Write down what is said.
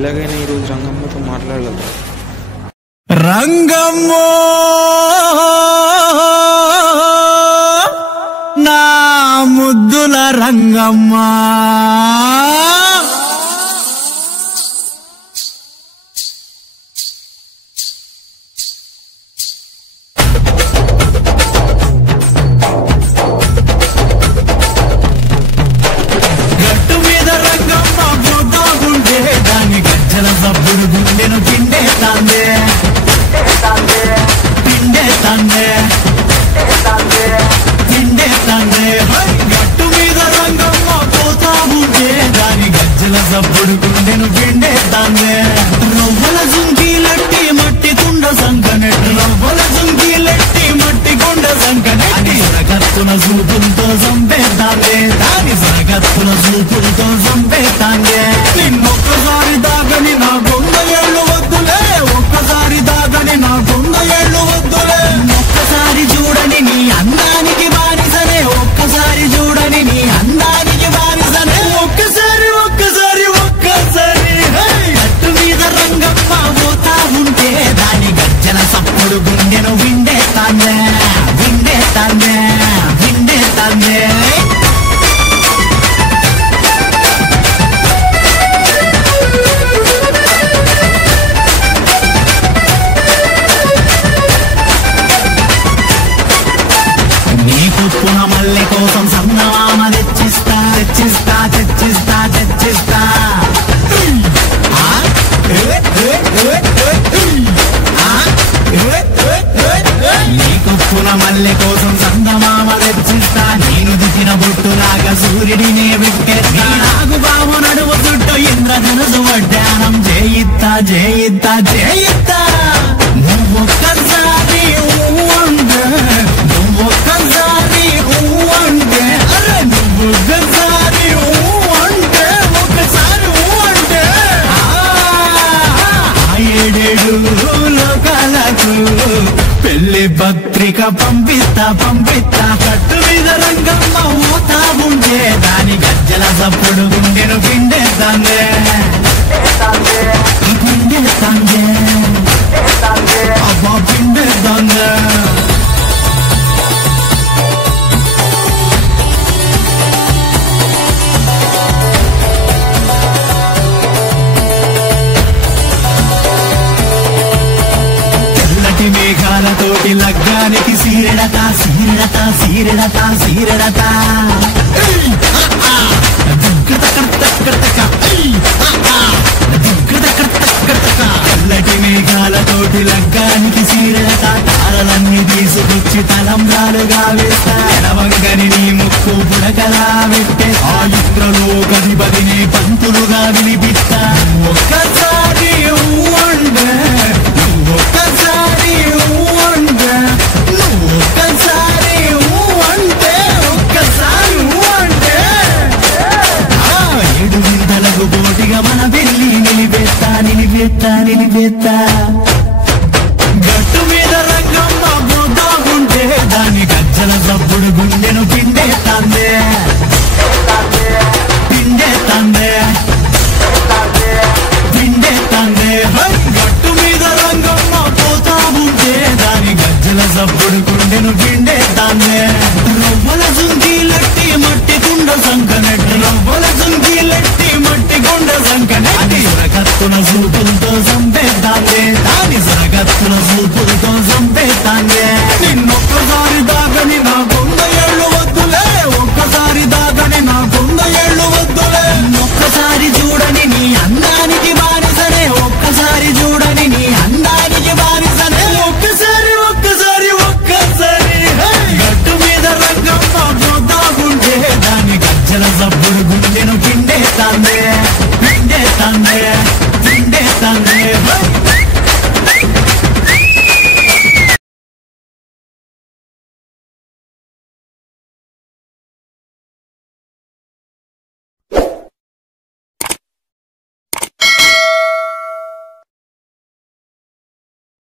ఎలాగైనా ఈరోజు రంగమ్మతో మాట్లాడాలి. రంగమ్మ నా ముద్దుల రంగమ్మ, గట్టు మీద రంగమ్మ పోతాగుంటే దాని గజ్జల సబ్బుడు గుండెను పిండే తాందే పిండే తాందే పిండే తాందే. గట్టు మీద రంగమ్మ పోతాగుంటే దాని గజ్జల సబ్బుడు గుండెను పిండే తాందే. రవ్వల జుంకీలట్టి మట్టి కుండ సంకనెట్టి, రవ్వల జుంకీలట్టి మట్టి కుండ సంకనెట్టి, సరగత్తున చూపులతో చంపేతాందే, దాని సరగత్తున చూపులతో చంపేతాందే. నిన్నొక్కసారి దాగని నా గొంగ ఏళ్ళు వద్దులే, ఒక్కసారి దాగని నా గొంగ ఏళ్ళు వద్దులే. ఒక్కసారి చూడని నీ అందానికి బానిసనే, ఒక్కసారి చూడని నీ అందానికి బానిసనే. ఒక్కసారి ఒక్కసారి ఒక్కసారి గట్టు మీద రంగమ్మ పోతా ఉంటే దాని గజ్జల సప్పుడు గుండెను విండేతాందే విండేతాందే విండేతాందే. నీ కుప్పున మల్లె కోసం సన్నమామ తెచ్చిస్తా తెచ్చిస్తా తెచ్చిస్తా తెచ్చిస్తా. నీ కుప్పున మల్లె కోసం సందమామ తెచ్చిస్తా, నేను దిగిన బొట్టులాగా సూర్యుడినే విక్కెత్తా. నాగు బాబు నడువు చుట్టూ ఇంద్రధనుసు వడ్డానం చేయిత్తా చేయిత్తా చేయిత్తా. నువ్వొక్కసారి అంటే నువ్వొక్కసారి అంటే అరే నువ్వొక్కసారి అంటే ఒక్కసారి అంటే ఏడేడు లోకాలకు పెళ్లి పత్రిక పంపిస్తా పంపిస్తా. కట్టు మీద రంగమ్మ ఊతా ఉంటే దాని గజ్జల సప్పుడు గుండెను పిండేస్తాందే పిండేస్తాందే అబ్బా పిండేస్తాందే. తెల్లటి మేఘాలతోటి లగ్గానికి సీరెడత సీరెడత సీరెడత సీరెడత. తెల్లటి మేఘాలతోటి లగ్గానికి సీరెడత, తారలన్నీ తీసుకొచ్చి తలంబ్రాలుగా వేస్తా. ఎడవంగని నీ ముక్కు పుడకలా పెట్టే ఆ ఇంద్రలో గదిపదిని పంతులుగా వినిపిస్తా. ఒక్కసారి అంటే ఒక్కసారి అంటే ఒక్కసారి అంటే ఒక్కసారి అంటే ఏడు వింతలకు పోటీగా మన పెళ్లి నిలిపేస్తా నిలిపేస్తా నిలిపేస్తా. గట్టు మీద రంగమ్మ పోతా ఉంటే దాని గజ్జల సప్పుడు గుండెను పిండేస్తాందే పిండేస్తాందే పిండేస్తాందే. గట్టు మీద రంగమ్మ పోతా ఉంటే దాని గజ్జల సప్పుడు గుండెను పిండేస్తాందే. రవ్వల జుంకీలట్టి మట్టి కుండ సంకనెట్టి, రవ్వల జుంకీలట్టి మట్టి కుండ సంకనెట్టి, సరగత్తున చూపులతో చంపేస్తాందే, దాని సరగత్తున చూపు